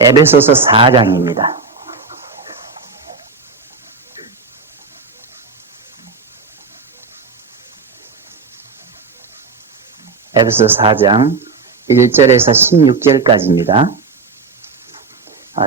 에베소서 4장입니다. 에베소 4장 1절에서 16절까지입니다.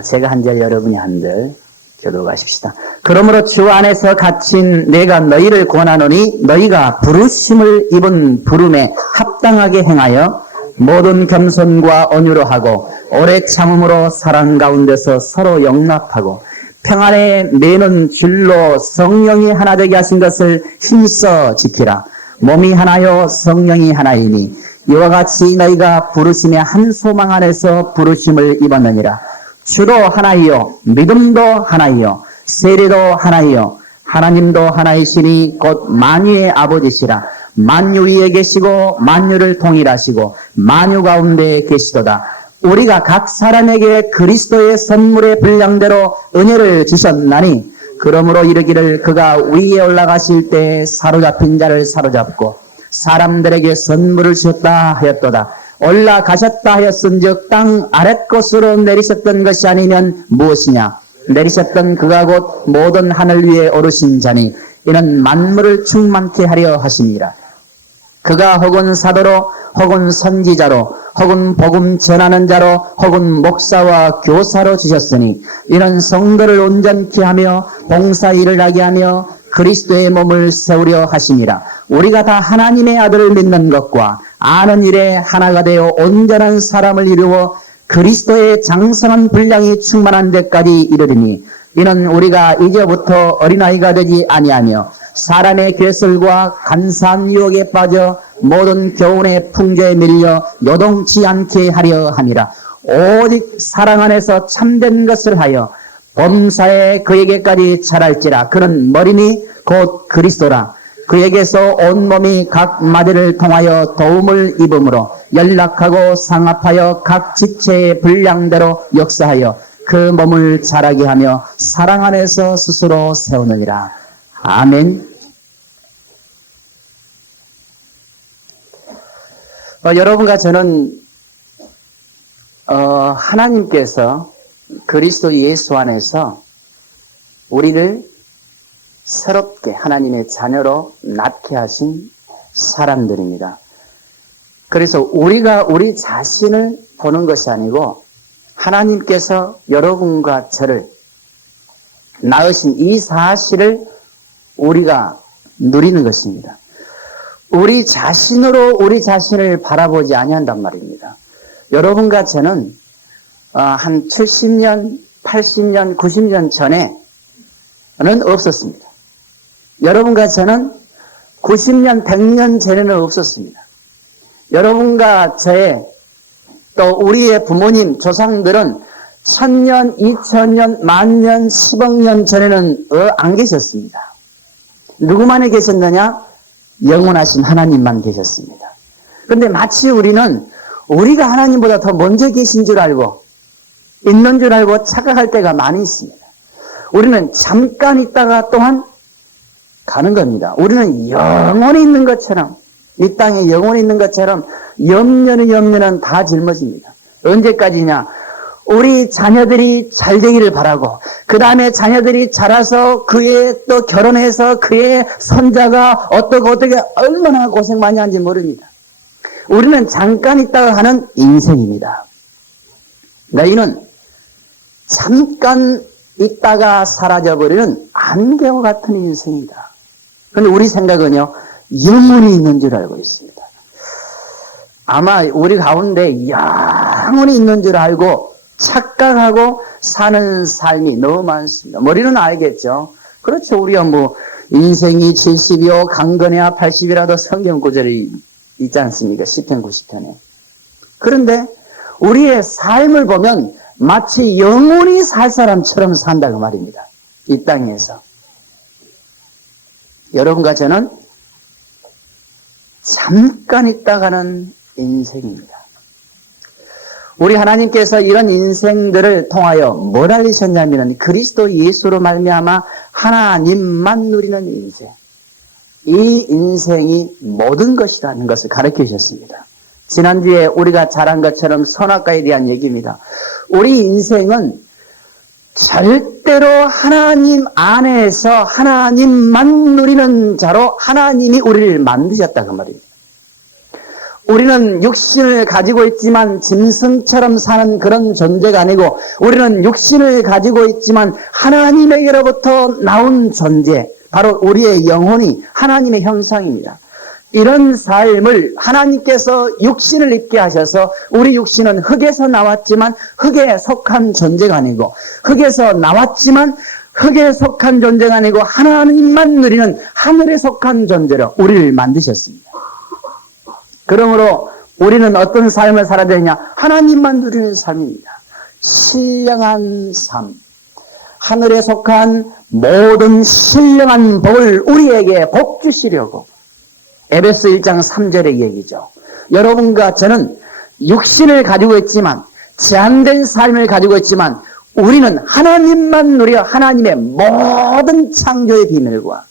제가 한 절, 여러분이 한 절 교독하십시다. 그러므로 주 안에서 갇힌 내가 너희를 권하노니 너희가 부르심을 입은 부름에 합당하게 행하여 모든 겸손과 온유로 하고 오래 참음으로 사랑 가운데서 서로 용납하고 평안에 매는 줄로 성령이 하나 되게 하신 것을 힘써 지키라. 몸이 하나요 성령이 하나이니 이와 같이 너희가 부르심의 한 소망 안에서 부르심을 입었느니라. 주도 하나이요 믿음도 하나이요 세례도 하나이요 하나님도 하나이시니 곧 만유의 아버지시라. 만유 위에 계시고 만유를 통일하시고 만유 가운데 계시도다. 우리가 각 사람에게 그리스도의 선물의 분량대로 은혜를 주셨나니 그러므로 이르기를 그가 위에 올라가실 때 사로잡힌 자를 사로잡고 사람들에게 선물을 주셨다 하였도다. 올라가셨다 하였은즉 땅 아랫곳으로 내리셨던 것이 아니면 무엇이냐. 내리셨던 그가 곧 모든 하늘 위에 오르신 자니 이는 만물을 충만케 하려 하심이라. 그가 혹은 사도로 혹은 선지자로 혹은 복음 전하는 자로 혹은 목사와 교사로 주셨으니 이는 성도를 온전케 하며 봉사 일을 하게 하며 그리스도의 몸을 세우려 하심이라. 우리가 다 하나님의 아들을 믿는 것과 아는 일에 하나가 되어 온전한 사람을 이루어 그리스도의 장성한 분량이 충만한 데까지 이르리니 이는 우리가 이제부터 어린아이가 되지 아니하며 사람의 괴설과 간사한 유혹에 빠져 모든 교훈의 풍조에 밀려 요동치 않게 하려 함이라. 오직 사랑 안에서 참된 것을 하여 범사에 그에게까지 자랄지라. 그는 머리니 곧 그리스도라. 그에게서 온몸이 각 마디를 통하여 도움을 입음으로 연락하고 상합하여 각 지체의 분량대로 역사하여 그 몸을 자라게 하며 사랑 안에서 스스로 세우느니라. 아멘. 여러분과 저는 하나님께서 그리스도 예수 안에서 우리를 새롭게 하나님의 자녀로 낳게 하신 사람들입니다. 그래서 우리가 우리 자신을 보는 것이 아니고 하나님께서 여러분과 저를 낳으신 이 사실을 우리가 누리는 것입니다. 우리 자신으로 우리 자신을 바라보지 아니한단 말입니다. 여러분과 저는 한 70년, 80년, 90년 전에는 없었습니다. 여러분과 저는 90년, 100년 전에는 없었습니다. 여러분과 저의 또 우리의 부모님, 조상들은 1000년, 2000년, 만년, 10억 년 전에는 안 계셨습니다. 누구만이 계셨느냐? 영원하신 하나님만 계셨습니다. 그런데 마치 우리는 우리가 하나님보다 더 먼저 계신 줄 알고 있는 줄 알고 착각할 때가 많이 있습니다. 우리는 잠깐 있다가 또한 가는 겁니다. 우리는 영원히 있는 것처럼 이 땅에 영원히 있는 것처럼 염려는 다 짊어집니다. 언제까지냐? 우리 자녀들이 잘 되기를 바라고 그 다음에 자녀들이 자라서 그의 또 결혼해서 그의 손자가 어떻게 얼마나 고생 많이 하는지 모릅니다. 우리는 잠깐 있다가 하는 인생입니다. 너희는 잠깐 있다가 사라져버리는 안개와 같은 인생이다. 그런데 우리 생각은요, 영원히 있는 줄 알고 있습니다. 아마 우리 가운데 영원히 있는 줄 알고 착각하고 사는 삶이 너무 많습니다. 머리는 알겠죠. 그렇죠. 우리가 인생이 70이요 강건해야 80이라도 성경 구절이 있지 않습니까? 10편 90편에. 그런데 우리의 삶을 보면 마치 영원히 살 사람처럼 산다고 말입니다. 이 땅에서. 여러분과 저는 잠깐 있다가는 인생입니다. 우리 하나님께서 이런 인생들을 통하여 뭘 알리셨냐면 그리스도 예수로 말미암아 하나님만 누리는 인생. 이 인생이 모든 것이라는 것을 가르쳐 주셨습니다. 지난주에 우리가 잘한 것처럼 선악과에 대한 얘기입니다. 우리 인생은 절대로 하나님 안에서 하나님만 누리는 자로 하나님이 우리를 만드셨다 그 말입니다. 우리는 육신을 가지고 있지만 짐승처럼 사는 그런 존재가 아니고 우리는 육신을 가지고 있지만 하나님에게로부터 나온 존재, 바로 우리의 영혼이 하나님의 형상입니다. 이런 삶을 하나님께서 육신을 입게 하셔서 우리 육신은 흙에서 나왔지만 흙에 속한 존재가 아니고 흙에서 나왔지만 흙에 속한 존재가 아니고 하나님만 누리는 하늘에 속한 존재로 우리를 만드셨습니다. 그러므로 우리는 어떤 삶을 살아야 되냐? 하나님만 누리는 삶입니다. 신령한 삶, 하늘에 속한 모든 신령한 복을 우리에게 복 주시려고 에베소 1장 3절의 얘기죠. 여러분과 저는 육신을 가지고 있지만 제한된 삶을 가지고 있지만 우리는 하나님만 누려 하나님의 모든 창조의 비밀과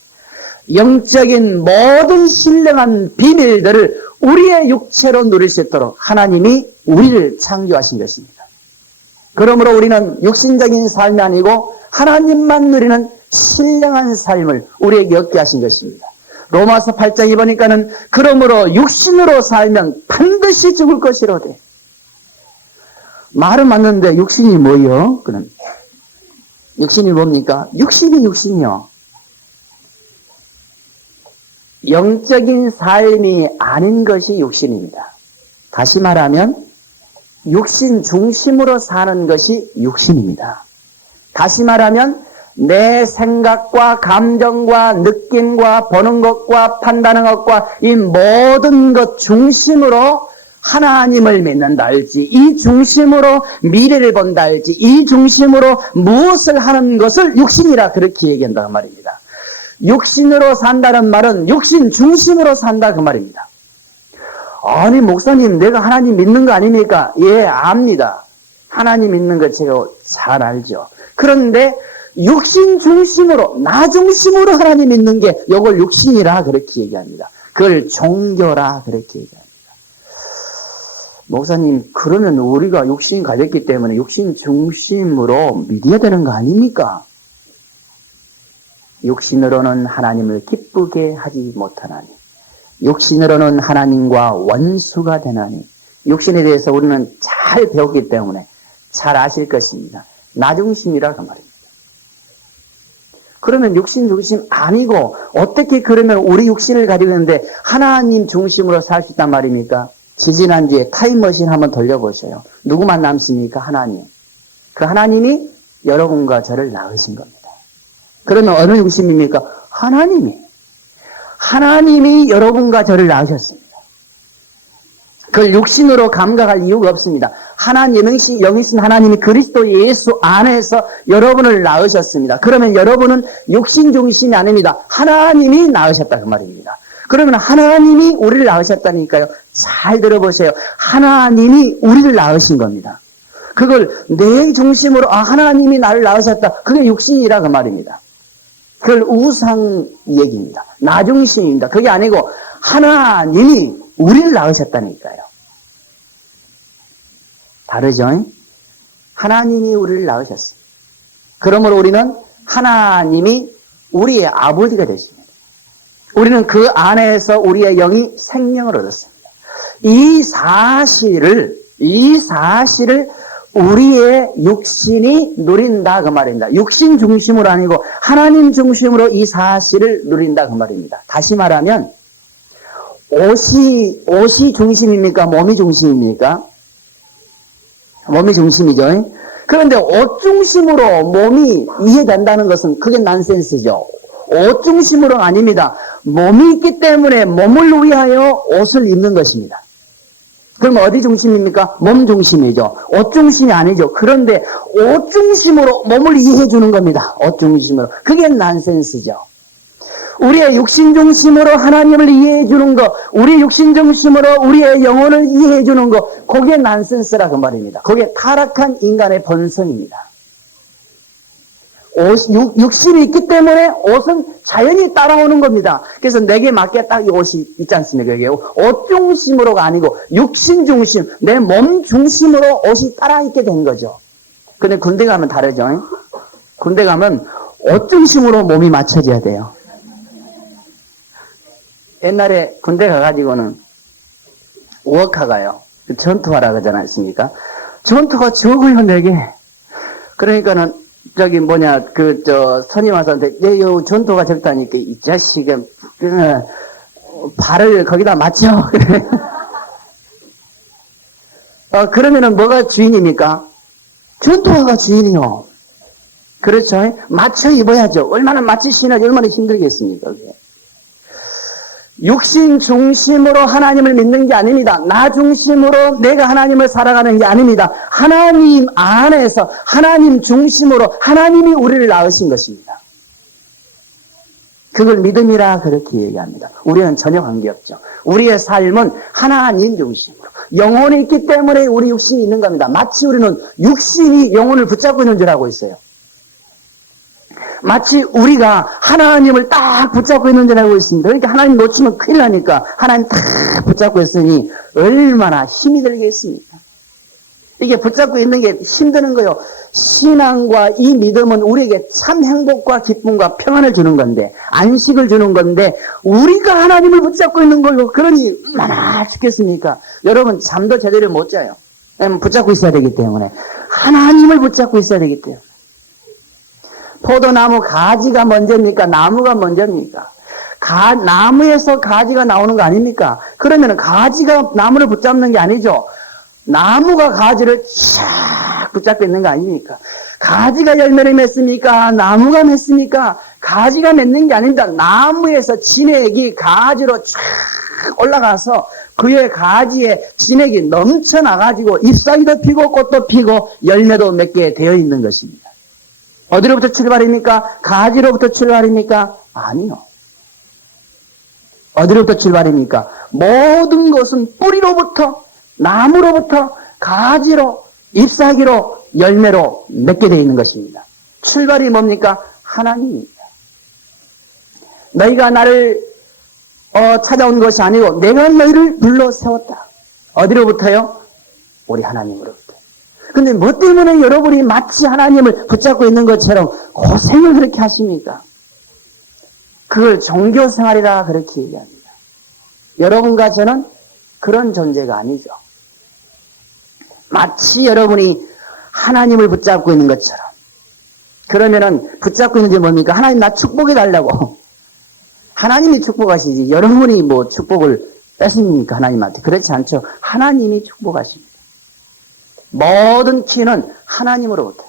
영적인 모든 신령한 비밀들을 우리의 육체로 누릴 수 있도록 하나님이 우리를 창조하신 것입니다. 그러므로 우리는 육신적인 삶이 아니고 하나님만 누리는 신령한 삶을 우리에게 얻게 하신 것입니다. 로마서 8장에 보니까는 그러므로 육신으로 살면 반드시 죽을 것이로되. 말은 맞는데 육신이 뭐요? 그는 육신이 뭡니까? 육신이요. 영적인 삶이 아닌 것이 육신입니다. 다시 말하면 육신 중심으로 사는 것이 육신입니다. 다시 말하면 내 생각과 감정과 느낌과 보는 것과 판단하는 것과 이 모든 것 중심으로 하나님을 믿는다 할지, 이 중심으로 미래를 본다 할지, 이 중심으로 무엇을 하는 것을 육신이라 그렇게 얘기한다는 말입니다. 육신으로 산다는 말은 육신 중심으로 산다 그 말입니다. 아니 목사님 내가 하나님 믿는 거 아닙니까? 예, 압니다. 하나님 믿는 거 제가 잘 알죠. 그런데 육신 중심으로, 나 중심으로 하나님 믿는 게 이걸 육신이라 그렇게 얘기합니다. 그걸 종교라 그렇게 얘기합니다. 목사님 그러면 우리가 육신 가졌기 때문에 육신 중심으로 믿어야 되는 거 아닙니까? 육신으로는 하나님을 기쁘게 하지 못하나니 육신으로는 하나님과 원수가 되나니. 육신에 대해서 우리는 잘 배웠기 때문에 잘 아실 것입니다. 나 중심이라 그 말입니다. 그러면 육신 중심 아니고 어떻게 그러면 우리 육신을 가지고 있는데 하나님 중심으로 살 수 있단 말입니까? 지지난주에 타임머신 한번 돌려보세요. 누구만 남습니까? 하나님. 그 하나님이 여러분과 저를 낳으신 겁니다. 그러면 어느 중심입니까? 하나님이 여러분과 저를 낳으셨습니다. 그걸 육신으로 감각할 이유가 없습니다. 영이신 하나님이 그리스도 예수 안에서 여러분을 낳으셨습니다. 그러면 여러분은 육신 중심이 아닙니다. 하나님이 낳으셨다 그 말입니다. 그러면 하나님이 우리를 낳으셨다니까요. 잘 들어보세요. 하나님이 우리를 낳으신 겁니다. 그걸 내 중심으로 하나님이 나를 낳으셨다. 그게 육신이라 그 말입니다. 그걸 우상 얘기입니다. 나 중심입니다. 그게 아니고 하나님이 우리를 낳으셨다니까요. 다르죠? 하나님이 우리를 낳으셨습니다. 그러므로 우리는 하나님이 우리의 아버지가 되십니다. 우리는 그 안에서 우리의 영이 생명을 얻었습니다. 이 사실을 우리의 육신이 누린다 그 말입니다. 육신 중심으로 아니고 하나님 중심으로 이 사실을 누린다 그 말입니다. 다시 말하면 옷이 중심입니까? 몸이 중심입니까? 몸이 중심이죠. 그런데 옷 중심으로 몸이 이해된다는 것은 그게 난센스죠. 옷 중심으로는 아닙니다. 몸이 있기 때문에 몸을 위하여 옷을 입는 것입니다. 그럼 어디 중심입니까? 몸 중심이죠. 옷 중심이 아니죠. 그런데 옷 중심으로 몸을 이해해 주는 겁니다. 옷 중심으로. 그게 난센스죠. 우리의 육신 중심으로 하나님을 이해해 주는 거, 우리의 육신 중심으로 우리의 영혼을 이해해 주는 거, 그게 난센스라 그 말입니다. 그게 타락한 인간의 본성입니다. 육신이 있기 때문에 옷은 자연히 따라오는 겁니다. 그래서 내게 맞게 딱 이 옷이 있지 않습니까? 이게 옷 중심으로가 아니고 육신 중심, 내 몸 중심으로 옷이 따라있게 된 거죠. 근데 군대 가면 다르죠. 군대 가면 옷 중심으로 몸이 맞춰져야 돼요. 옛날에 군대 가가지고는 워카 가요. 전투하라 그러지 않습니까? 전투가 적어요, 내게. 그러니까는, 선임 와서한테, 요 전투가 적다니까, 이 자식은, 발을 거기다 맞춰. 그러면은 뭐가 주인입니까? 전투화가 주인이요. 그렇죠? 맞춰 입어야죠. 얼마나 맞춰 신어야지 얼마나 힘들겠습니까? 그게. 육신 중심으로 하나님을 믿는 게 아닙니다. 나 중심으로 내가 하나님을 살아가는 게 아닙니다. 하나님 안에서 하나님 중심으로 하나님이 우리를 낳으신 것입니다. 그걸 믿음이라 그렇게 얘기합니다. 우리는 전혀 관계없죠. 우리의 삶은 하나님 중심으로. 영혼이 있기 때문에 우리 육신이 있는 겁니다. 마치 우리는 육신이 영혼을 붙잡고 있는 줄 알고 있어요. 마치 우리가 하나님을 딱 붙잡고 있는 줄 알고 있습니다. 그러니까 하나님 놓치면 큰일 나니까 하나님 딱 붙잡고 있으니 얼마나 힘이 들겠습니까? 이게 붙잡고 있는 게 힘드는 거예요. 신앙과 이 믿음은 우리에게 참 행복과 기쁨과 평안을 주는 건데, 안식을 주는 건데, 우리가 하나님을 붙잡고 있는 걸로 그러니 얼마나 좋겠습니까? 여러분 잠도 제대로 못 자요. 왜냐면 붙잡고 있어야 되기 때문에. 하나님을 붙잡고 있어야 되기 때문에. 포도나무 가지가 먼저입니까? 나무가 먼저입니까? 나무에서 가지가 나오는 거 아닙니까? 그러면 가지가 나무를 붙잡는 게 아니죠. 나무가 가지를 쫙 붙잡고 있는 거 아닙니까? 가지가 열매를 맺습니까? 나무가 맺습니까? 가지가 맺는 게 아닙니다. 나무에서 진액이 가지로 쫙 올라가서 그의 가지에 진액이 넘쳐나가지고 잎사귀도 피고 꽃도 피고 열매도 맺게 되어 있는 것입니다. 어디로부터 출발입니까? 가지로부터 출발입니까? 아니요. 어디로부터 출발입니까? 모든 것은 뿌리로부터, 나무로부터, 가지로, 잎사귀로, 열매로 맺게 되어 있는 것입니다. 출발이 뭡니까? 하나님입니다. 너희가 나를 찾아온 것이 아니고 내가 너희를 불러 세웠다. 어디로부터요? 우리 하나님으로부터. 근데 뭐 때문에 여러분이 마치 하나님을 붙잡고 있는 것처럼 고생을 그렇게 하십니까? 그걸 종교생활이라 그렇게 얘기합니다. 여러분과 저는 그런 존재가 아니죠. 마치 여러분이 하나님을 붙잡고 있는 것처럼. 그러면은 붙잡고 있는 게 뭡니까? 하나님 나 축복해 달라고. 하나님이 축복하시지 여러분이 뭐 축복을 뺏습니까? 하나님한테. 그렇지 않죠. 하나님이 축복하십니다. 모든 키는 하나님으로부터.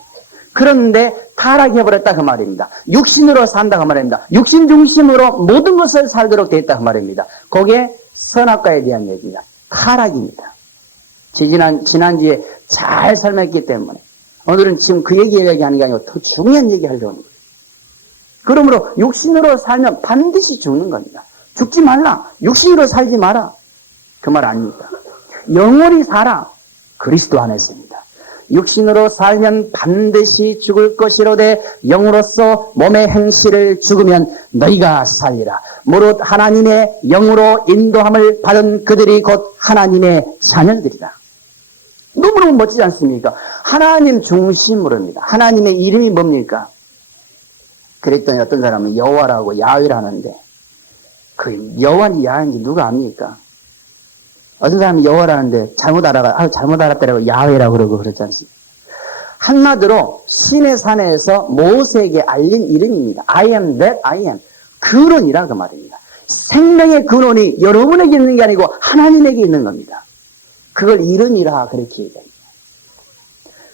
그런데 타락해버렸다 그 말입니다. 육신으로 산다 그 말입니다. 육신 중심으로 모든 것을 살도록 되어 있다 그 말입니다. 그게 선악과에 대한 얘기입니다. 타락입니다. 지난주에 잘 설명했기 때문에 오늘은 지금 그 얘기하는 게 아니고 더 중요한 얘기 하려고 하는 거예요. 그러므로 육신으로 살면 반드시 죽는 겁니다. 죽지 말라. 육신으로 살지 마라. 그 말 아닙니까? 영원히 살아. 그리스도 안에 있습니다. 육신으로 살면 반드시 죽을 것이로되 영으로서 몸의 행실을 죽으면 너희가 살리라. 무릇 하나님의 영으로 인도함을 받은 그들이 곧 하나님의 자녀들이라. 너무너무 멋지지 않습니까? 하나님 중심으로입니다. 하나님의 이름이 뭡니까? 그랬더니 어떤 사람은 여호와라고 야훼라는데 그 여호와인지 야훼인지 누가 압니까? 어떤 사람이 여호와라는데 잘못 알았다라고 야훼라고 그러고 그러지 않습니까? 한마디로 신의 산에서 모세에게 알린 이름입니다. I am that I am. 근원이라 그 말입니다. 생명의 근원이 여러분에게 있는 게 아니고 하나님에게 있는 겁니다. 그걸 이름이라 그렇게 얘기합니다.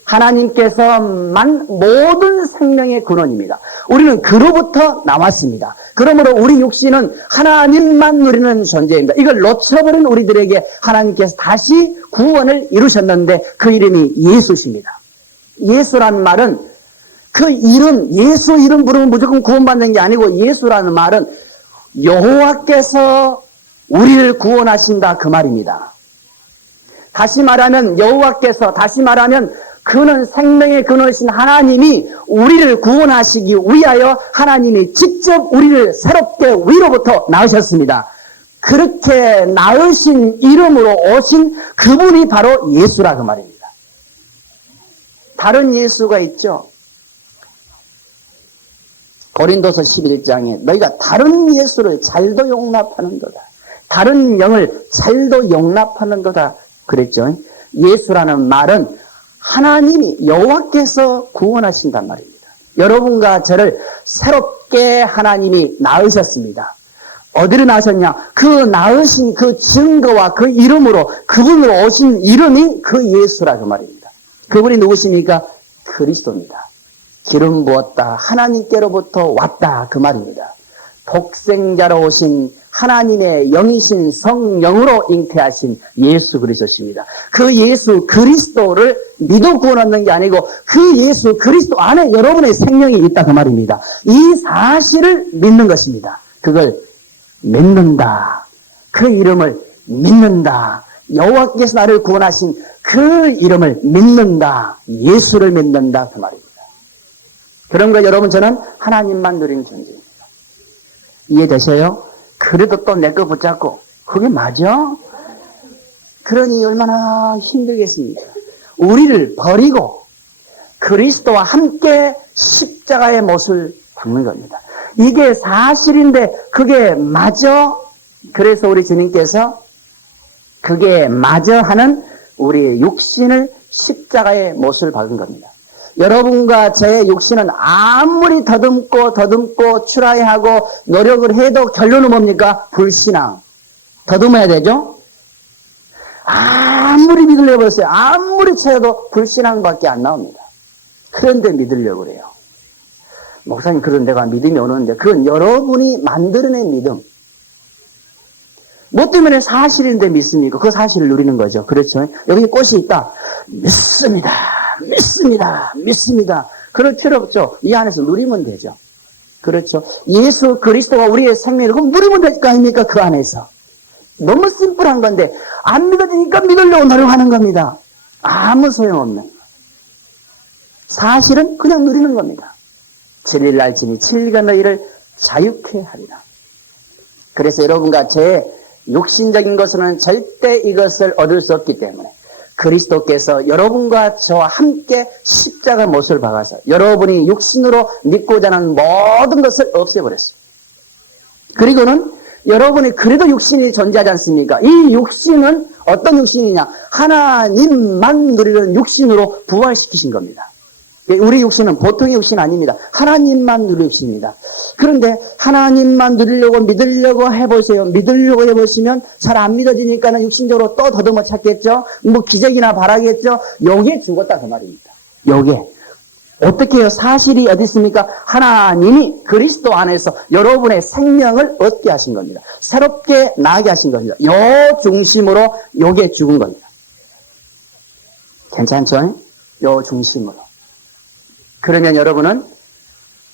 하나님께서만 모든 생명의 근원입니다. 우리는 그로부터 나왔습니다. 그러므로 우리 육신은 하나님만 누리는 존재입니다. 이걸 놓쳐버린 우리들에게 하나님께서 다시 구원을 이루셨는데 그 이름이 예수십니다. 예수라는 말은 그 이름, 예수 이름 부르면 무조건 구원받는 게 아니고 예수라는 말은 여호와께서 우리를 구원하신다 그 말입니다. 다시 말하면 여호와께서, 다시 말하면 그는 생명의 근원이신 하나님이 우리를 구원하시기 위하여 하나님이 직접 우리를 새롭게 위로부터 낳으셨습니다. 그렇게 낳으신 이름으로 오신 그분이 바로 예수라 그 말입니다. 다른 예수가 있죠. 고린도서 11장에 너희가 다른 예수를 잘도 용납하는도다. 다른 영을 잘도 용납하는도다. 그랬죠. 예수라는 말은 하나님이 여호와께서 구원하신단 말입니다. 여러분과 저를 새롭게 하나님이 낳으셨습니다. 어디로 낳으셨냐? 그 낳으신 그 증거와 그 이름으로 그분으로 오신 이름이 그 예수라 그 말입니다. 그분이 누구십니까? 그리스도입니다. 기름 부었다. 하나님께로부터 왔다. 그 말입니다. 독생자로 오신 하나님의 영이신 성령으로 잉태하신 예수 그리스도십니다. 그 예수 그리스도를 믿어 구원 얻는 게 아니고 그 예수 그리스도 안에 여러분의 생명이 있다 그 말입니다. 이 사실을 믿는 것입니다. 그걸 믿는다. 그 이름을 믿는다. 여호와께서 나를 구원하신 그 이름을 믿는다. 예수를 믿는다 그 말입니다. 그런가 여러분, 저는 하나님만 누리는 존재입니다. 이해되셔요? 그래도 또 내 거 붙잡고 그게 맞아? 그러니 얼마나 힘들겠습니까? 우리를 버리고 그리스도와 함께 십자가의 못을 박는 겁니다. 이게 사실인데 그게 맞아? 그래서 우리 주님께서 그게 맞아 하는 우리의 육신을 십자가의 못을 박은 겁니다. 여러분과 제 육신은 아무리 더듬고 추라이하고 노력을 해도 결론은 뭡니까? 불신앙. 더듬어야 되죠? 아무리 믿으려고 했어요. 아무리 쳐도 불신앙밖에 안 나옵니다. 그런데 믿으려고 그래요. 목사님, 그런 내가 믿음이 오는데 그건 여러분이 만들어낸 믿음. 뭐 때문에 사실인데 믿습니까? 그 사실을 누리는 거죠. 그렇죠? 여기 꽃이 있다. 믿습니다. 그럴 필요 없죠. 이 안에서 누리면 되죠. 그렇죠. 예수 그리스도가 우리의 생명을 그럼 누리면 될 거 아닙니까? 그 안에서. 너무 심플한 건데 안 믿어지니까 믿으려고 노력하는 겁니다. 아무 소용없는. 사실은 그냥 누리는 겁니다. 7일 날지니 7일간 너희를 자유케 하리라. 그래서 여러분과 제 육신적인 것으로는 절대 이것을 얻을 수 없기 때문에 그리스도께서 여러분과 저와 함께 십자가 못을 박아서 여러분이 육신으로 믿고자 하는 모든 것을 없애버렸습니다. 그리고는 여러분이 그래도 육신이 존재하지 않습니까? 이 육신은 어떤 육신이냐? 하나님만 누리는 육신으로 부활시키신 겁니다. 우리 육신은 보통의 육신 아닙니다. 하나님만 누리는 육신입니다. 그런데 하나님만 누리려고 믿으려고 해보세요. 믿으려고 해보시면 잘 안 믿어지니까는 육신적으로 또 더듬어 찾겠죠. 뭐 기적이나 바라겠죠. 요게 죽었다 그 말입니다. 요게 어떻게 해요? 사실이 어디 있습니까? 하나님이 그리스도 안에서 여러분의 생명을 얻게 하신 겁니다. 새롭게 나게 하신 겁니다. 요 중심으로 요게 죽은 겁니다. 괜찮죠? 요 중심으로. 그러면 여러분은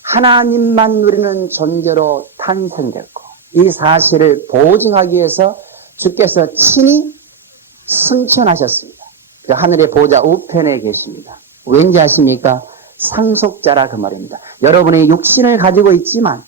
하나님만 누리는 존재로 탄생됐고 이 사실을 보증하기 위해서 주께서 친히 승천하셨습니다. 그 하늘의 보좌 우편에 계십니다. 왠지 아십니까? 상속자라 그 말입니다. 여러분이 육신을 가지고 있지만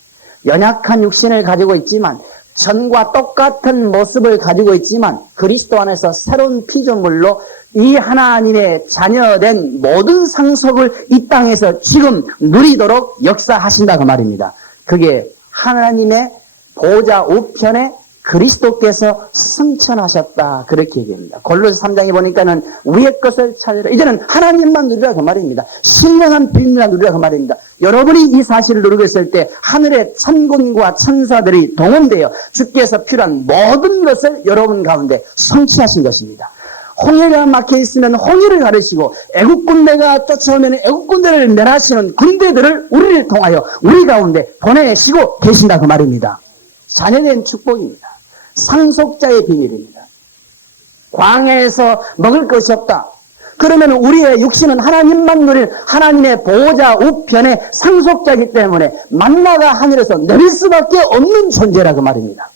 연약한 육신을 가지고 있지만 전과 똑같은 모습을 가지고 있지만 그리스도 안에서 새로운 피조물로 이 하나님의 자녀된 모든 상속을 이 땅에서 지금 누리도록 역사하신다 그 말입니다. 그게 하나님의 보좌 우편에 그리스도께서 승천하셨다 그렇게 얘기합니다. 골로새 3장에 보니까는 위의 것을 찾으라. 이제는 하나님만 누리라 그 말입니다. 신령한 비밀만 누리라 그 말입니다. 여러분이 이 사실을 누리고 있을 때 하늘의 천군과 천사들이 동원되어 주께서 필요한 모든 것을 여러분 가운데 성취하신 것입니다. 홍해가 막혀 있으면 홍해를 가르시고 애국 군대가 쫓아오면 애국 군대를 멸하시는 군대들을 우리를 통하여 우리 가운데 보내시고 계신다 그 말입니다. 자녀된 축복입니다. 상속자의 비밀입니다. 광야에서 먹을 것이 없다. 그러면 우리의 육신은 하나님만 누릴 하나님의 보호자 우편의 상속자이기 때문에 만나가 하늘에서 내릴 수밖에 없는 존재라 그 말입니다.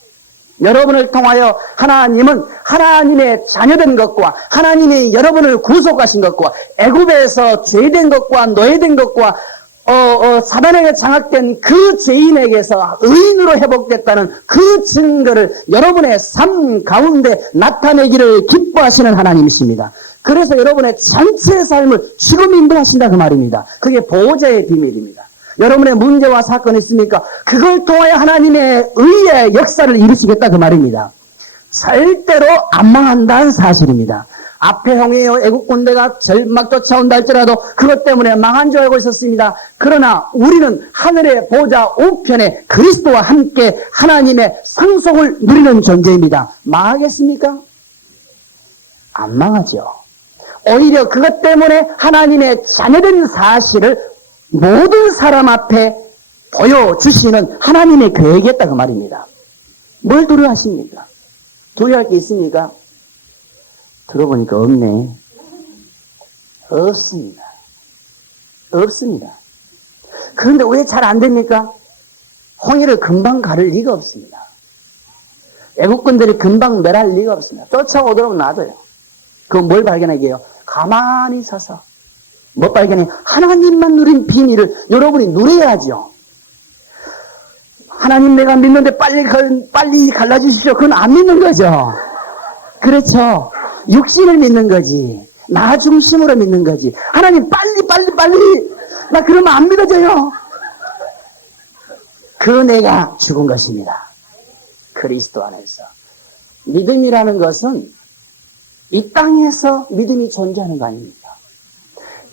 여러분을 통하여 하나님은 하나님의 자녀된 것과 하나님이 여러분을 구속하신 것과 애굽에서 죄된 것과 노예된 것과 사단에게 장악된 그 죄인에게서 의인으로 회복됐다는 그 증거를 여러분의 삶 가운데 나타내기를 기뻐하시는 하나님이십니다. 그래서 여러분의 전체 삶을 지금 인도하신다 그 말입니다. 그게 보호자의 비밀입니다. 여러분의 문제와 사건이 있으니까 그걸 통하여 하나님의 의의 역사를 이루시겠다 그 말입니다. 절대로 안 망한다는 사실입니다. 앞에 형의 애국 군대가 막 쫓아온다 할지라도 그것 때문에 망한 줄 알고 있었습니다. 그러나 우리는 하늘의 보좌 우편에 그리스도와 함께 하나님의 상속을 누리는 존재입니다. 망하겠습니까? 안 망하죠. 오히려 그것 때문에 하나님의 자녀된 사실을 모든 사람 앞에 보여주시는 하나님의 계획이었다 그 말입니다. 뭘 두려워하십니까? 두려워할 게 있습니까? 들어보니까 없네. 없습니다. 없습니다. 그런데 왜 잘 안 됩니까? 홍해를 금방 가를 리가 없습니다. 애국군들이 금방 멸할 리가 없습니다. 쫓아오도록 놔둬요. 그건 뭘 발견하게요? 가만히 서서. 못 발견해? 하나님만 누린 비밀을 여러분이 누려야죠. 하나님 내가 믿는데 빨리 갈라주십시오. 그건 안 믿는 거죠. 그렇죠. 육신을 믿는 거지. 나 중심으로 믿는 거지. 하나님 빨리. 나 그러면 안 믿어져요. 그 내가 죽은 것입니다. 그리스도 안에서. 믿음이라는 것은 이 땅에서 믿음이 존재하는 거 아닙니까?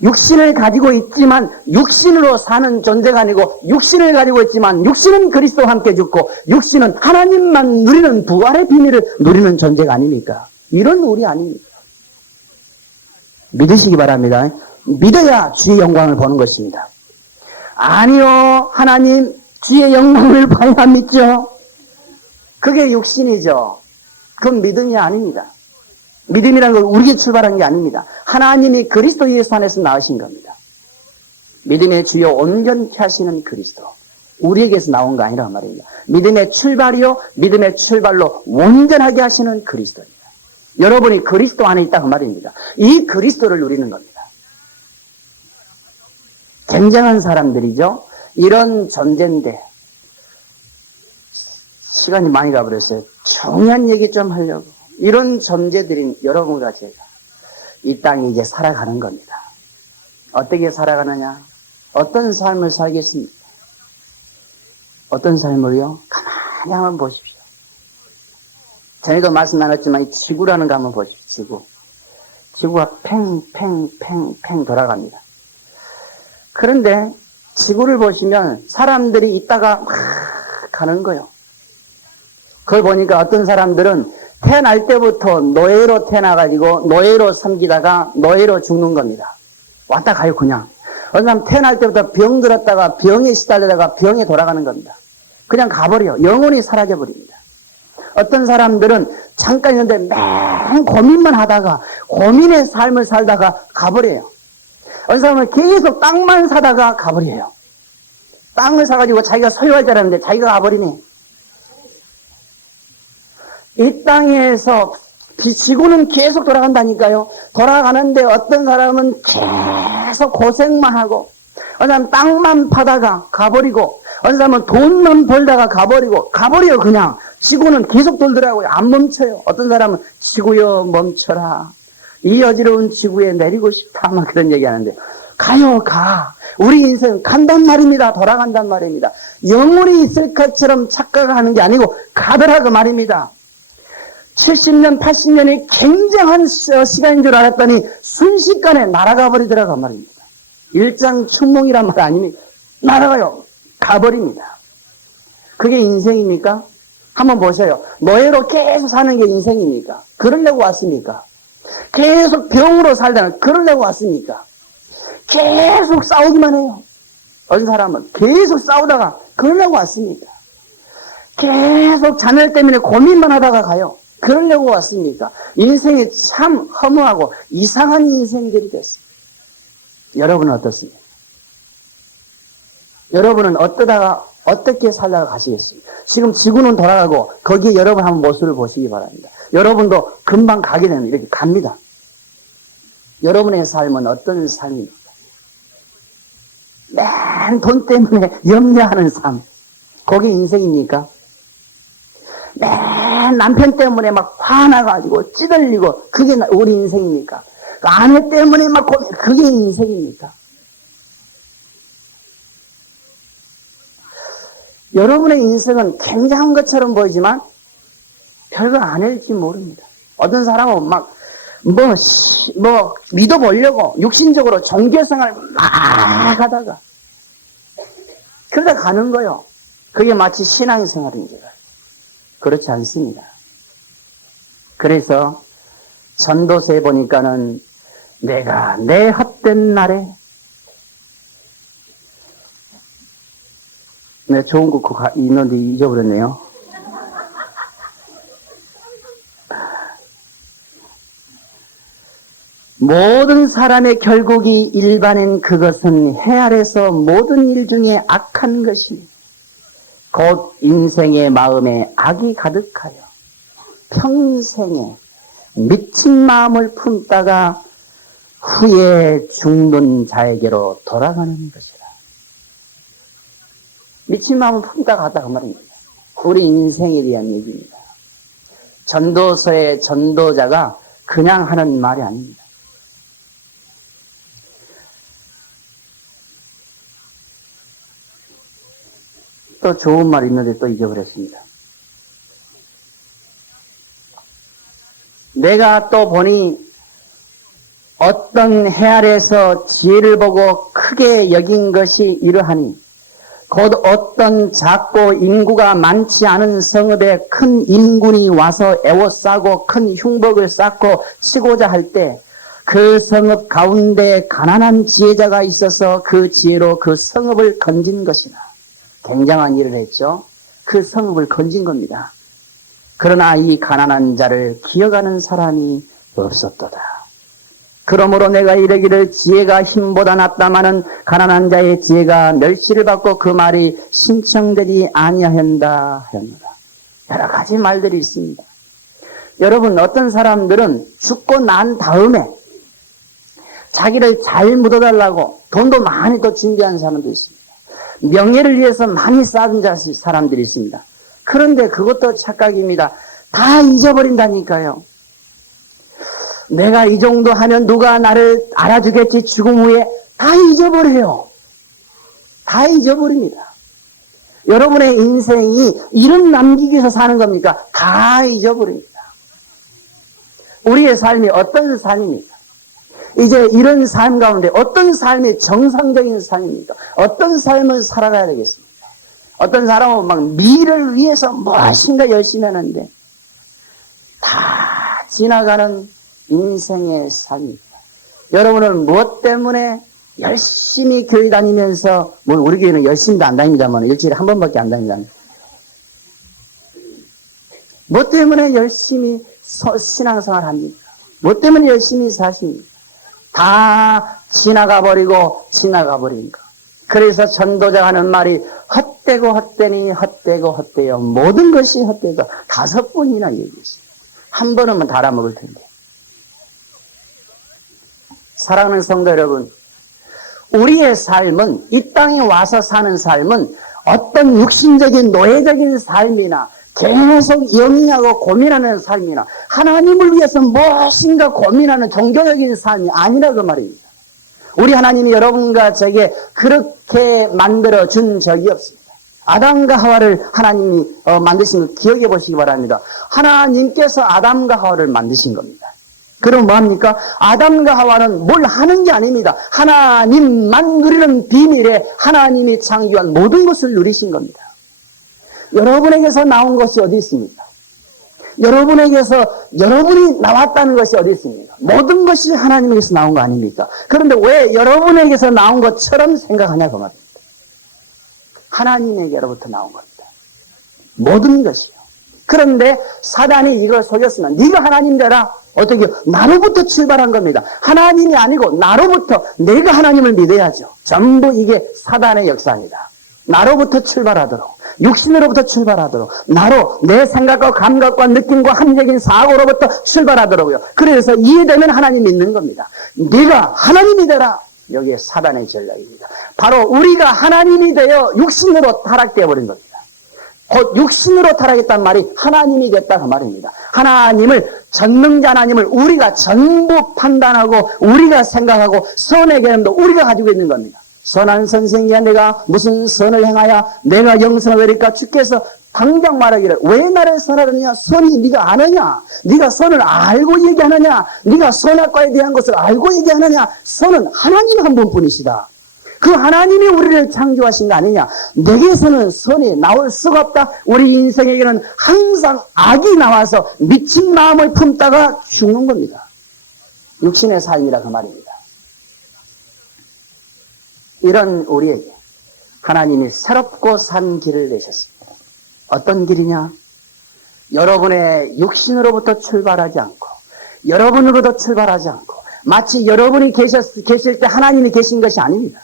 육신을 가지고 있지만 육신으로 사는 존재가 아니고 육신을 가지고 있지만 육신은 그리스도와 함께 죽고 육신은 하나님만 누리는 부활의 비밀을 누리는 존재가 아닙니까? 이런 우리 아닙니까? 믿으시기 바랍니다. 믿어야 주의 영광을 보는 것입니다. 아니요, 하나님 주의 영광을 봐야 믿죠. 그게 육신이죠. 그건 믿음이 아닙니다. 믿음이라는 건 우리에게 출발한 게 아닙니다. 하나님이 그리스도 예수 안에서 나으신 겁니다. 믿음의 주요 온전케 하시는 그리스도. 우리에게서 나온 거 아니란 말입니다. 믿음의 출발이요, 믿음의 출발로 온전하게 하시는 그리스도입니다. 여러분이 그리스도 안에 있다 그 말입니다. 이 그리스도를 누리는 겁니다. 굉장한 사람들이죠. 이런 존재인데 시간이 많이 가버렸어요. 중요한 얘기 좀 하려고. 이런 존재들인 여러분과 제가 이 땅에 이제 살아가는 겁니다. 어떻게 살아가느냐? 어떤 삶을 살겠습니까? 어떤 삶을요? 가만히 한번 보십시오. 전에도 말씀 나눴지만 이 지구라는 거 한번 보십시오. 지구. 지구가 팽팽팽팽 돌아갑니다. 그런데 지구를 보시면 사람들이 있다가 막 가는 거예요. 그걸 보니까 어떤 사람들은 태어날 때부터 노예로 태어나가지고 노예로 섬기다가 노예로 죽는 겁니다. 왔다 가요 그냥. 어떤 사람 태어날 때부터 병 들었다가 병에 시달리다가 병에 돌아가는 겁니다. 그냥 가버려요. 영원히 사라져버립니다. 어떤 사람들은 잠깐 있는데 맨 고민만 하다가 고민의 삶을 살다가 가버려요. 어떤 사람은 계속 땅만 사다가 가버려요. 땅을 사가지고 자기가 소유할 줄 알았는데 자기가 가버리네. 이 땅에서 지구는 계속 돌아간다니까요. 돌아가는데 어떤 사람은 계속 고생만 하고 어떤 사람은 땅만 파다가 가버리고 어떤 사람은 돈만 벌다가 가버려요 그냥. 지구는 계속 돌더라고요. 안 멈춰요. 어떤 사람은 지구여 멈춰라. 이 어지러운 지구에 내리고 싶다 막 그런 얘기하는데 가요 가. 우리 인생 간단 말입니다. 돌아간단 말입니다. 영원히 있을 것처럼 착각하는 게 아니고 가더라고 말입니다. 70년, 80년이 굉장한 시간인 줄 알았더니 순식간에 날아가 버리더라고 말입니다. 일장춘몽이란 말 아닙니까? 날아가요. 가버립니다. 그게 인생입니까? 한번 보세요. 노예로 계속 사는 게 인생입니까? 그러려고 왔습니까? 계속 병으로 살다가 그러려고 왔습니까? 계속 싸우기만 해요. 어떤 사람은 계속 싸우다가 그러려고 왔습니까? 계속 자녀 때문에 고민만 하다가 가요. 그러려고 왔습니까? 인생이 참 허무하고 이상한 인생들이 됐어요. 여러분은 어떻습니까? 여러분은 어떻게 살다가 가시겠습니까? 지금 지구는 돌아가고 거기에 여러분 한번 모습을 보시기 바랍니다. 여러분도 금방 가게 되면 이렇게 갑니다. 여러분의 삶은 어떤 삶입니까? 맨 돈 때문에 염려하는 삶. 그게 인생입니까? 맨 남편 때문에 막 화나가지고 찌들리고 그게 우리 인생입니까? 그 아내 때문에 막 고민, 그게 인생입니까? 여러분의 인생은 굉장한 것처럼 보이지만 별거 아닐지 모릅니다. 어떤 사람은 막 믿어보려고 육신적으로 종교생활 막 하다가 그러다 가는 거요. 그게 마치 신앙생활인 줄 알아요. 그렇지 않습니다. 그래서 전도서에 보니까는 내가 내 헛된 날에 네, 좋은 거 그거 있는데 잊어버렸네요. 모든 사람의 결국이 일반인 그것은 해 아래서 모든 일 중에 악한 것이니 곧 인생의 마음에 악이 가득하여 평생에 미친 마음을 품다가 후에 죽는 자에게로 돌아가는 것이라. 미친 마음을 품다가 가다 그 말입니다. 우리 인생에 대한 얘기입니다. 전도서의 전도자가 그냥 하는 말이 아닙니다. 또 좋은 말이 있는데 또 잊어버렸습니다. 내가 또 보니 어떤 해 아래서 지혜를 보고 크게 여긴 것이 이러하니 곧 어떤 작고 인구가 많지 않은 성읍에 큰 인군이 와서 애워싸고 큰 흉복을 쌓고 치고자 할 때 그 성읍 가운데 가난한 지혜자가 있어서 그 지혜로 그 성읍을 건진 것이다. 굉장한 일을 했죠. 그 성읍을 건진 겁니다. 그러나 이 가난한 자를 기억하는 사람이 없었도다. 그러므로 내가 이르기를 지혜가 힘보다 낫다마는 가난한 자의 지혜가 멸시를 받고 그 말이 신청되지 아니하였다 하였노라. 여러 가지 말들이 있습니다. 여러분, 어떤 사람들은 죽고 난 다음에 자기를 잘 묻어달라고 돈도 많이 또 준비한 사람도 있습니다. 명예를 위해서 많이 쌓은 사람들이 있습니다. 그런데 그것도 착각입니다. 다 잊어버린다니까요. 내가 이 정도 하면 누가 나를 알아주겠지 죽음 후에 다 잊어버려요. 다 잊어버립니다. 여러분의 인생이 이름 남기기 위해서 사는 겁니까? 다 잊어버립니다. 우리의 삶이 어떤 삶입니까? 이제 이런 삶 가운데 어떤 삶이 정상적인 삶입니까? 어떤 삶을 살아가야 되겠습니까? 어떤 사람은 막 미래를 위해서 무엇인가 열심히 하는데 다 지나가는 인생의 삶입니다. 여러분은 무엇 때문에 열심히 교회 다니면서, 우리 교회는 열심히도 안 다닙니다만 일주일에 한 번밖에 안 다닌다는. 무엇 때문에 열심히 신앙생활 합니까? 무엇 때문에 열심히 사십니까? 다 지나가 버리고 그래서 전도자가 하는 말이 헛되고 헛되니 헛되고 헛되요. 모든 것이 헛되다. 5번이나 얘기했습니다. 한 번은 다 알아먹을 텐데. 사랑하는 성도 여러분, 우리의 삶은, 이 땅에 와서 사는 삶은 어떤 육신적인 노예적인 삶이나 계속 영위하고 고민하는 삶이나 하나님을 위해서 무엇인가 고민하는 종교적인 삶이 아니라 그 말입니다. 우리 하나님이 여러분과 저에게 그렇게 만들어 준 적이 없습니다. 아담과 하와를 하나님이 만드신 걸 기억해 보시기 바랍니다. 하나님께서 아담과 하와를 만드신 겁니다. 그럼 뭐합니까? 아담과 하와는 뭘 하는 게 아닙니다. 하나님만 누리는 비밀에 하나님이 창조한 모든 것을 누리신 겁니다. 여러분에게서 나온 것이 어디 있습니까? 여러분에게서 여러분이 나왔다는 것이 어디 있습니까? 모든 것이 하나님에게서 나온 거 아닙니까? 그런데 왜 여러분에게서 나온 것처럼 생각하냐고 말입니다. 하나님에게로부터 나온 겁니다. 모든 것이요. 그런데 사단이 이걸 속였으면 네가 하나님 되라. 어떻게 나로부터 출발한 겁니다. 하나님이 아니고 나로부터 내가 하나님을 믿어야죠. 전부 이게 사단의 역사입니다. 나로부터 출발하도록, 육신으로부터 출발하도록, 나로 내 생각과 감각과 느낌과 합리적인 사고로부터 출발하도록요. 그래서 이해되면 하나님 믿는 겁니다. 네가 하나님이 되라. 여기에 사단의 전략입니다. 바로 우리가 하나님이 되어 육신으로 타락되어 버린 겁니다. 곧 육신으로 타락했단 말이 하나님이 됐다 그 말입니다. 하나님을, 전능자 하나님을 우리가 전부 판단하고 우리가 생각하고 선의 개념도 우리가 가지고 있는 겁니다. 선한 선생이야 내가 무슨 선을 행하여 내가 영생을 얻으리까. 주께서 당장 말하기를 왜 나를 선하느냐. 선이 네가 아느냐. 네가 선을 알고 얘기하느냐. 네가 선악과에 대한 것을 알고 얘기하느냐. 선은 하나님 한 분뿐이시다. 그 하나님이 우리를 창조하신 거 아니냐. 내게서는 선이 나올 수가 없다. 우리 인생에게는 항상 악이 나와서 미친 마음을 품다가 죽는 겁니다. 육신의 삶이라 그 말입니다. 이런 우리에게 하나님이 새롭고 산 길을 내셨습니다. 어떤 길이냐? 여러분의 육신으로부터 출발하지 않고 여러분으로부터 출발하지 않고 마치 여러분이 계실 때 하나님이 계신 것이 아닙니다.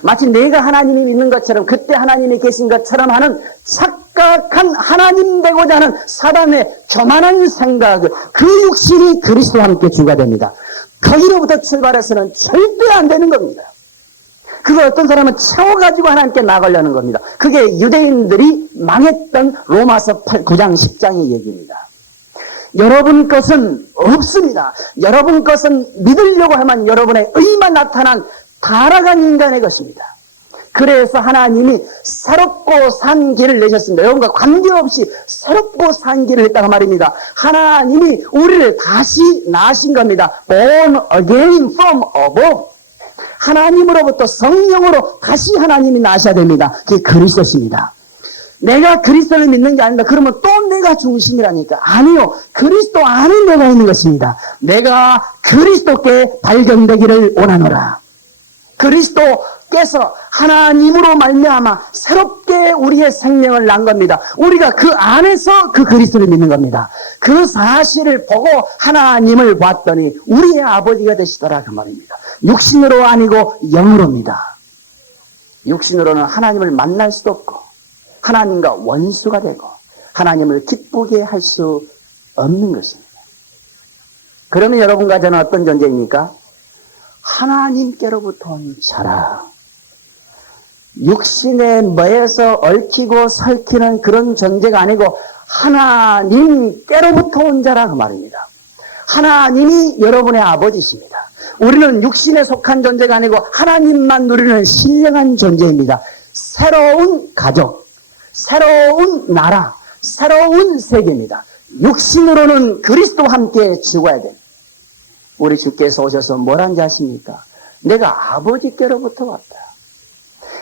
마치 내가 하나님이 믿는 것처럼 그때 하나님이 계신 것처럼 하는 착각한 하나님 되고자 하는 사단의 교만한 생각, 그 육신이 그리스도와 함께 주가 됩니다. 거기로부터 출발해서는 절대 안 되는 겁니다. 그걸 어떤 사람은 채워가지고 하나님께 나가려는 겁니다. 그게 유대인들이 망했던 로마서 9장 10장의 얘기입니다. 여러분 것은 없습니다. 여러분 것은 믿으려고 하면 여러분의 의만 나타난 타락한 인간의 것입니다. 그래서 하나님이 새롭고 산 길을 내셨습니다. 여러분과 관계없이 새롭고 산 길을 했다고 말입니다. 하나님이 우리를 다시 낳으신 겁니다. Born again from above. 하나님으로부터 성령으로 다시 하나님이 나셔야 됩니다. 그게 그리스도십니다. 내가 그리스도를 믿는 게 아니다. 그러면 또 내가 중심이라니까. 아니요. 그리스도 안에 내가 있는 것입니다. 내가 그리스도께 발견되기를 원하노라. 그리스도께서 하나님으로 말미암아 새롭게 우리의 생명을 낳은 겁니다. 우리가 그 안에서 그 그리스도를 믿는 겁니다. 그 사실을 보고 하나님을 봤더니 우리의 아버지가 되시더라 그 말입니다. 육신으로 아니고 영으로입니다. 육신으로는 하나님을 만날 수도 없고 하나님과 원수가 되고 하나님을 기쁘게 할 수 없는 것입니다. 그러면 여러분과 저는 어떤 존재입니까? 하나님께로부터 온 자라. 육신의 뭐에서 얽히고 설키는 그런 존재가 아니고 하나님께로부터 온 자라 그 말입니다. 하나님이 여러분의 아버지십니다. 우리는 육신에 속한 존재가 아니고 하나님만 누리는 신령한 존재입니다. 새로운 가족, 새로운 나라, 새로운 세계입니다. 육신으로는 그리스도와 함께 죽어야 됩니다. 우리 주께서 오셔서 뭐란지 아십니까? 내가 아버지께로부터 왔다.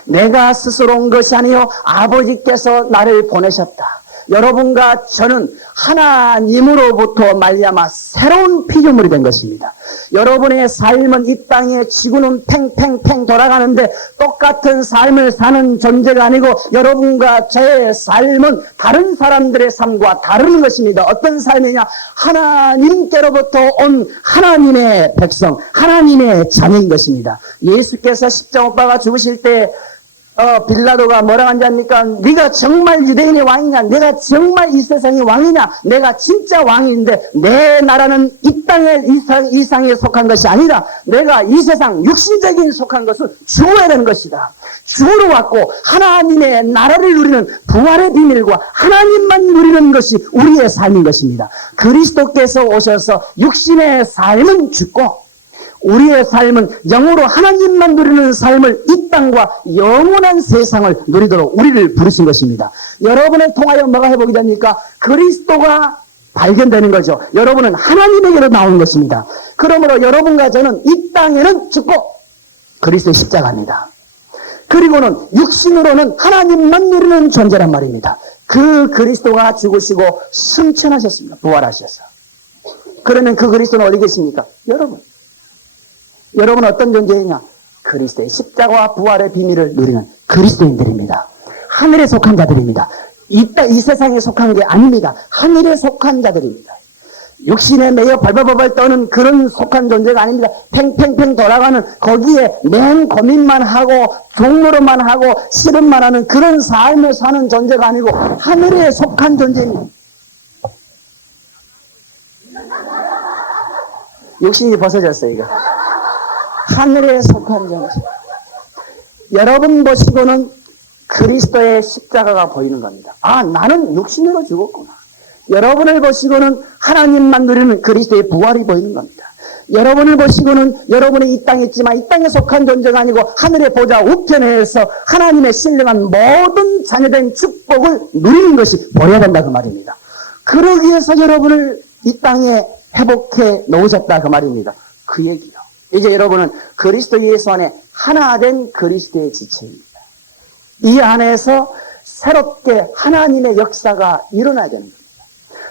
내가 스스로 온 것이 아니요 아버지께서 나를 보내셨다. 여러분과 저는 하나님으로부터 말미암아 새로운 피조물이 된 것입니다. 여러분의 삶은 이 땅에 지구는 팽팽팽 돌아가는데 똑같은 삶을 사는 존재가 아니고 여러분과 저의 삶은 다른 사람들의 삶과 다른 것입니다. 어떤 삶이냐? 하나님께로부터 온 하나님의 백성, 하나님의 자녀인 것입니다. 예수께서 십자오빠가 죽으실 때 빌라도가 뭐라고 한지 압니까? 네가 정말 유대인의 왕이냐? 내가 정말 이 세상의 왕이냐? 내가 진짜 왕인데 내 나라는 이 땅의 이상에 속한 것이 아니라 내가 이 세상 육신적인 속한 것은 주어야 되는 것이다. 주로 왔고 하나님의 나라를 누리는 부활의 비밀과 하나님만 누리는 것이 우리의 삶인 것입니다. 그리스도께서 오셔서 육신의 삶은 죽고 우리의 삶은 영으로 하나님만 누리는 삶을 이 땅과 영원한 세상을 누리도록 우리를 부르신 것입니다. 여러분을 통하여 뭐가 회복이 됩니까? 그리스도가 발견되는 거죠. 여러분은 하나님에게로 나오는 것입니다. 그러므로 여러분과 저는 이 땅에는 죽고 그리스도의 십자가입니다. 그리고는 육신으로는 하나님만 누리는 존재란 말입니다. 그 그리스도가 죽으시고 승천하셨습니다. 부활하셔서. 그러면 그 그리스도는 어디 계십니까? 여러분은 어떤 존재이냐? 그리스도의 십자가와 부활의 비밀을 누리는 그리스도인들입니다. 하늘에 속한 자들입니다. 이 세상에 속한 게 아닙니다. 하늘에 속한 자들입니다. 육신에 매여 발발발발 떠는 그런 속한 존재가 아닙니다. 팽팽팽 돌아가는 거기에 맨 고민만 하고 종로로만 하고 씨름만 하는 그런 삶을 사는 존재가 아니고 하늘에 속한 존재입니다. 육신이 벗어졌어요, 이거. 하늘에 속한 존재. 여러분 보시고는 그리스도의 십자가가 보이는 겁니다. 아, 나는 육신으로 죽었구나. 여러분을 보시고는 하나님만 누리는 그리스도의 부활이 보이는 겁니다. 여러분을 보시고는 여러분이 이 땅에 있지만 이 땅에 속한 존재가 아니고 하늘의 보좌 우편에서 하나님의 신령한 모든 자녀된 축복을 누리는 것이 보여야 된다 그 말입니다. 그러기 위해서 여러분을 이 땅에 회복해 놓으셨다 그 말입니다. 그 얘기요. 이제 여러분은 그리스도 예수 안에 하나 된 그리스도의 지체입니다. 이 안에서 새롭게 하나님의 역사가 일어나야 되는 겁니다.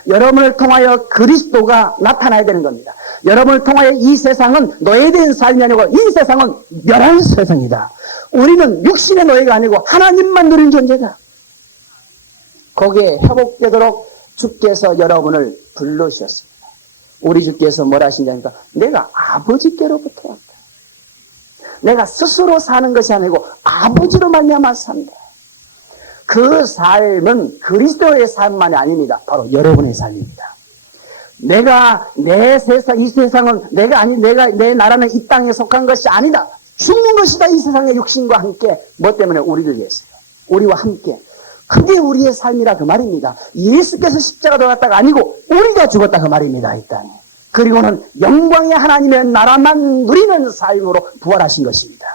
여러분을 통하여 그리스도가 나타나야 되는 겁니다. 여러분을 통하여 이 세상은 노예된 삶이 아니고 이 세상은 멸한 세상이다. 우리는 육신의 노예가 아니고 하나님만 누린 존재다. 거기에 회복되도록 주께서 여러분을 불러주셨습니다. 우리 주께서 뭐라 하시냐니까 내가 아버지께로부터 왔다. 내가 스스로 사는 것이 아니고 아버지로 말미암아 산다. 그 삶은 그리스도의 삶만이 아닙니다. 바로 여러분의 삶입니다. 내가 내 세상, 이 세상은 내 나라는 이 땅에 속한 것이 아니다. 죽는 것이다. 이 세상의 육신과 함께. 뭐 때문에? 우리를 위해서요. 우리와 함께. 그게 우리의 삶이라 그 말입니다. 예수께서 십자가 돌아갔다가 아니고 우리가 죽었다 그 말입니다. 이 땅에. 그리고는 영광의 하나님의 나라만 누리는 삶으로 부활하신 것입니다.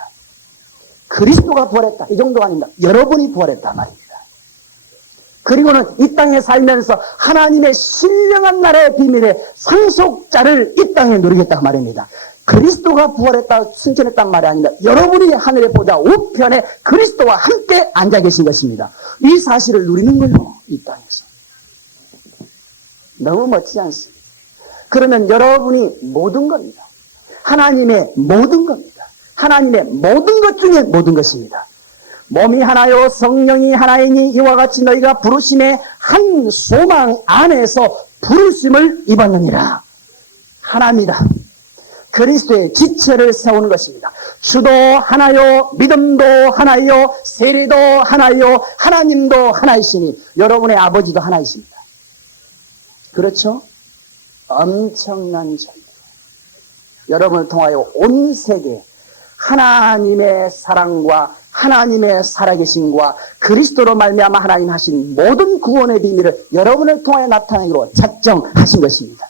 그리스도가 부활했다. 이 정도가 아닙니다. 여러분이 부활했다 말입니다. 그리고는 이 땅에 살면서 하나님의 신령한 나라의 비밀의 상속자를 이 땅에 누리겠다 말입니다. 그리스도가 부활했다, 승천했단 말이 아닙니다. 여러분이 하늘의 보좌 우편에 그리스도와 함께 앉아 계신 것입니다. 이 사실을 누리는 거예요. 이 땅에서. 너무 멋지지 않습니까? 그러면 여러분이 모든 겁니다. 하나님의 모든 겁니다. 하나님의 모든 것 중에 모든 것입니다. 몸이 하나요 성령이 하나이니 이와 같이 너희가 부르심의 한 소망 안에서 부르심을 입었느니라. 하나입니다. 그리스도의 지체를 세우는 것입니다. 주도 하나요, 믿음도 하나요, 세례도 하나요, 하나님도 하나이시니 여러분의 아버지도 하나이십니다. 그렇죠? 엄청난 전쟁. 여러분을 통하여 온 세계 하나님의 사랑과 하나님의 살아계심과 그리스도로 말미암아 하나님 하신 모든 구원의 비밀을 여러분을 통하여 나타내기로 작정하신 것입니다.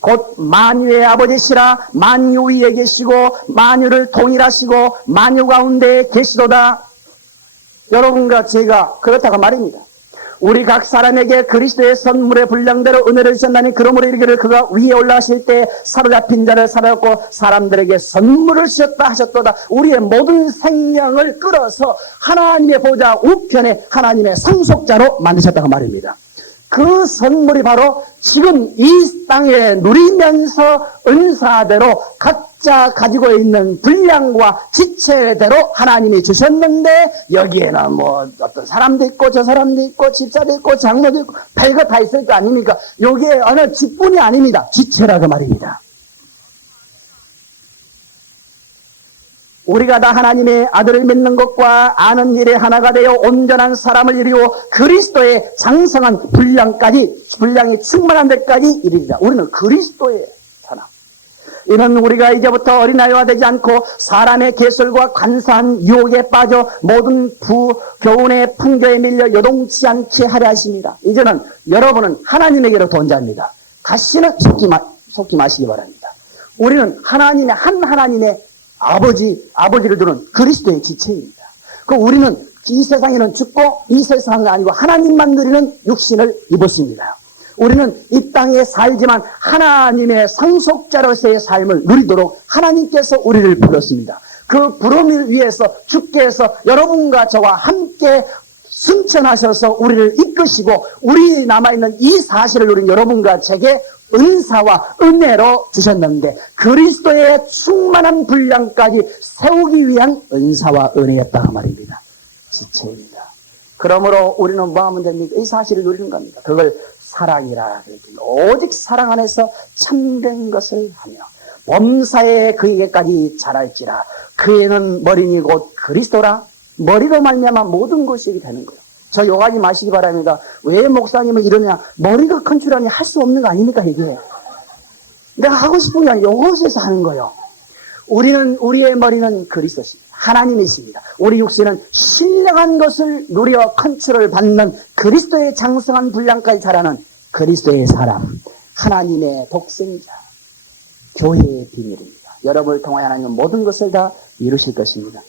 곧 만유의 아버지시라 만유 위에 계시고 만유를 통일하시고 만유 가운데 계시도다. 여러분과 제가 그렇다고 말입니다. 우리 각 사람에게 그리스도의 선물의 분량대로 은혜를 주셨나니 그러므로 이르기를 그가 위에 올라가실 때 사로잡힌 자를 사로잡고 사람들에게 선물을 주셨다 하셨도다. 우리의 모든 생명을 끌어서 하나님의 보좌 우편에 하나님의 상속자로 만드셨다고 말입니다. 그 선물이 바로 지금 이 땅에 누리면서 은사대로 각자 가지고 있는 분량과 지체대로 하나님이 주셨는데 여기에는 뭐 어떤 사람도 있고 저 사람도 있고 집사도 있고 장로도 있고 별거 다 있을 거 아닙니까? 여기에 어느 직분이 아닙니다. 지체라고 말입니다. 우리가 다 하나님의 아들을 믿는 것과 아는 일에 하나가 되어 온전한 사람을 이루어 그리스도의 장성한 분량이 충만한 데까지 이르리라. 우리는 그리스도의 사람. 이는 우리가 이제부터 어린아이와 되지 않고 사람의 계술과 간사한 유혹에 빠져 모든 교훈의 풍조에 밀려 요동치 않게 하려 하십니다. 이제는 여러분은 하나님에게로 돈자입니다. 다시는 속지 마시기 바랍니다. 우리는 하나님의 아버지를 두는 그리스도의 지체입니다. 우리는 이 세상에는 죽고 이 세상이 아니고 하나님만 누리는 육신을 입었습니다. 우리는 이 땅에 살지만 하나님의 상속자로서의 삶을 누리도록 하나님께서 우리를 불렀습니다. 그 부름을 위해서 주께서 여러분과 저와 함께 승천하셔서 우리를 이끄시고 우리 남아있는 이 사실을 누린 여러분과 제게 은사와 은혜로 주셨는데 그리스도의 충만한 분량까지 세우기 위한 은사와 은혜였다 말입니다. 지체입니다. 그러므로 우리는 뭐 하면 됩니까? 이 사실을 누리는 겁니다. 그걸 사랑이라 그랬습니다. 오직 사랑 안에서 참된 것을 하며 범사에 그에게까지 자랄지라. 그에는 머리니 곧 그리스도라. 머리로 말미암아 모든 것이 되는 거예요. 저 욕하지 마시기 바랍니다. 왜 목사님은 이러냐? 머리가 큰 줄 아니 할 수 없는 거 아닙니까 이게? 내가 하고 싶은 게 아니라 이것에서 하는 거예요. 우리의 머리는 그리스도십니다. 하나님이십니다. 우리 육신은 신령한 것을 누려 컨트롤 받는 그리스도의 장성한 분량까지 자라는 그리스도의 사람, 하나님의 독생자, 교회의 비밀입니다. 여러분을 통하여 하나님은 모든 것을 다 이루실 것입니다.